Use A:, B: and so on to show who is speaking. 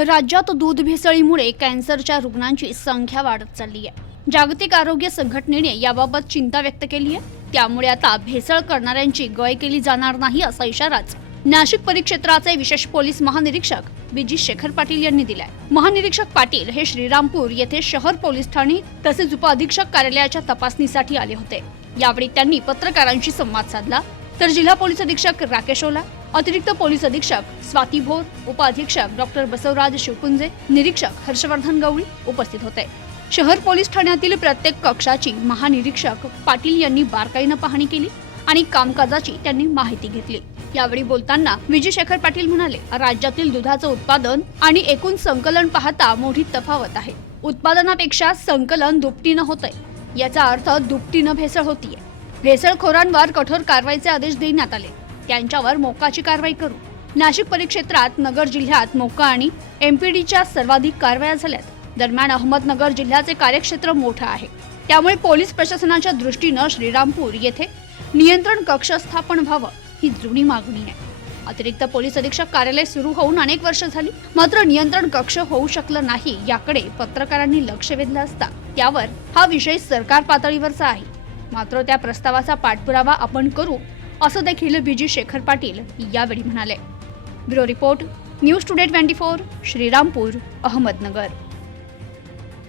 A: राज्यात दूध भेसळीमुळे कॅन्सरच्या रुग्णांची संख्या वाढत चालली आहे. जागतिक आरोग्य संघटनेने याबाबत चिंता व्यक्त केली आहे. त्यामुळे आता भेसळ करणाऱ्यांची गय केली जाणार नाही असा इशाराच नाशिक परिक्षेत्राचे विशेष पोलीस महानिरीक्षक बीजी शेखर पाटील यांनी दिलाय. महानिरीक्षक पाटील हे श्रीरामपूर येथे शहर पोलीस ठाणे तसेच उपअधीक्षक कार्यालयाच्या तपासणीसाठी आले होते. यावेळी त्यांनी पत्रकारांशी संवाद साधला. तर जिल्हा पोलीस अधीक्षक राकेश ओला अतिरिक्त पोलीस अधीक्षक स्वाती भोर उपअधीक्षक डॉक्टर बसवराज शिवपुंजे निरीक्षक हर्षवर्धन गवळी उपस्थित होते. शहर पोलीस ठाण्यातील प्रत्येक कक्षाची महानिरीक्षक पाटील यांनी बारकाईनं पाहणी केली आणि कामकाजाची त्यांनी माहिती घेतली. यावेळी बोलताना विजय शेखर पाटील म्हणाले राज्यातील दुधाचं उत्पादन आणि एकूण संकलन पाहता मोठी तफावत आहे. उत्पादनापेक्षा संकलन दुपटीनं होतंय. याचा अर्थ दुपटीनं भेसळ होतीये. भेसळखोरांवर कठोर कारवाईचे आदेश देण्यात आले. त्यांच्यावर मोक्काची कारवाई करू. नाशिक परिक्षेत्रात नगर जिल्ह्यात मोक्का आणि एमपीडीच्या सर्वाधिक कारवाया झाल्यात. दरम्यान अहमदनगर जिल्ह्याचे कार्यक्षेत्र मोठं आहे. त्यामुळे पोलीस प्रशासनाच्या दृष्टीनं श्रीरामपूर येथे नियंत्रण कक्ष स्थापन व्हावं ही जुनी मागणी आहे. अतिरिक्त पोलीस अधीक्षक कार्यालय सुरू होऊन अनेक वर्ष झाली मात्र नियंत्रण कक्ष होऊ शकलं नाही याकडे पत्रकारांनी लक्ष वेधलं असता. त्यावर हा विषय सरकार पातळीवरचा आहे. मात्र त्या प्रस्तावाचा पाठपुरावा आपण करू असं देखील बीजी शेखर पाटील यावेळी म्हणाले. Bureau report news today twenty four Shrirampur Ahmednagar.